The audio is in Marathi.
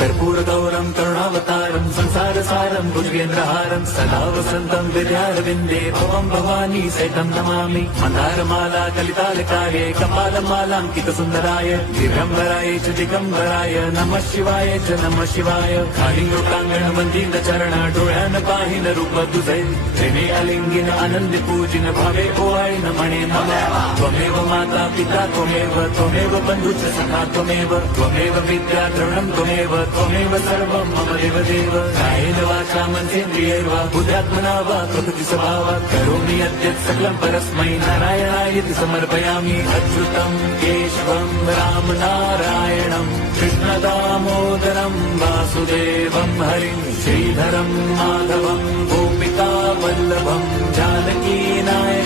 कर्पूरगौरं करुणावतारं संसारसारं भुजगेन्द्रहारं सदा वसन्तं विद्यारविन्दे भवं भवानी सहितं नमामि मन्दारमाला कलितालकाये कपालमालाङ्कितसुन्दराय दिगम्बराय च दिगम्बराय नमः शिवाय च नमः शिवाय कालिंगोकांगण मंदिर चरण डोळ्यान पाहिन रूप तुझे प्रेमे अलिंगिन आनंद पूजिन भावे ओवाळीन म्हणे मला त्वमेव माता पिता त्वमेव बंधुच सखा त्वमेव विद्या द्रवणं त्वमेव सर्वं मम देव कायेन वाचा मनसेन्द्रियैर्वा बुद्ध्यात्मना वा प्रकृति स्वभावात् करोमि यद्यत् सकलं परस्मै नारायणायति समर्पयामि अच्युतं केशवं राम नारायणं कृष्णदामोदरं वासुदेवं हरिं श्रीधरं माधवं गोपिका वल्लभं जानकी नायकं